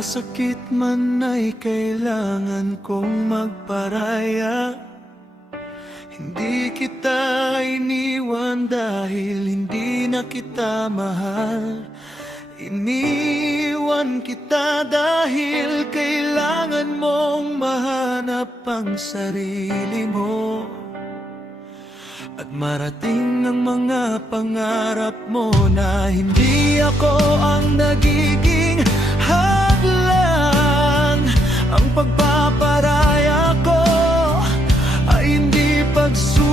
sakit man ay kailangan kong magparaya. Hindi kita iniwan dahil hindi na kita mahal. Iniwan kita dahil kailangan mong mahanap ang sarili mo. At marating ang mga pangarap mo na hindi ako ang nagiging hadlang. Ang pagpaparaya ko ay hindi pagsuko,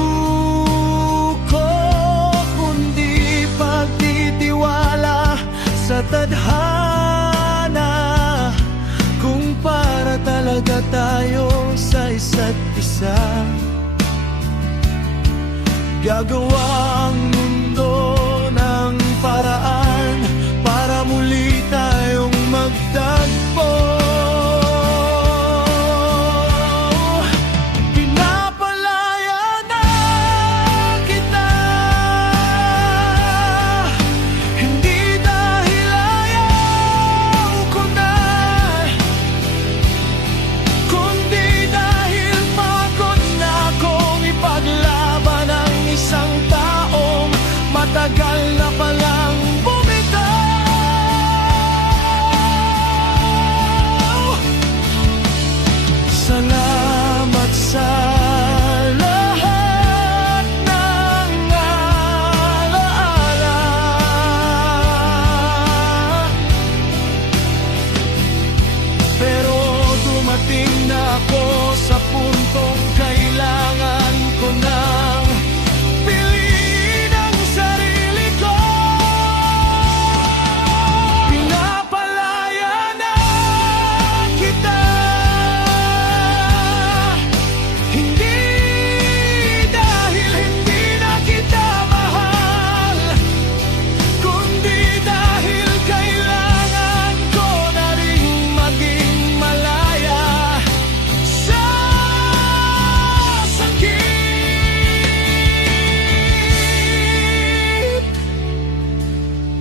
kundi pagtitiwala sa tadhana. Kung para talaga tayo sa isa't isa, gagawa ang mundo ng paraan para muli tayong magtagpo. Pinapalaya na kita, hindi dahil ayaw ko na, kundi dahil pagod na akong ipaglaban ang isang taong matagal na palang bumitaw. Salamat sa lahat ng alaala, pero dumating na ako sa puntong kailangan ko nang piliin ang sarili ko. Pinapalaya na kita, hindi dahil hindi na kita mahal, kundi dahil kailangan ko na rin maging malaya sa sakit.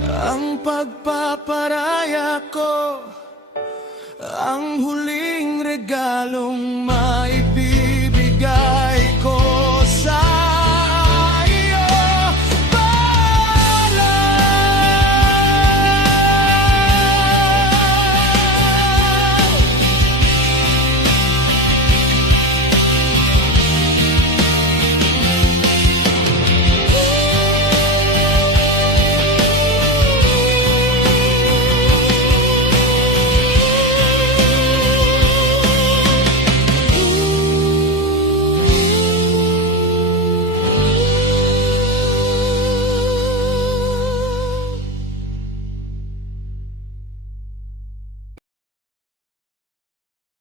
Ang pagpaparaya ko, ang huling regalong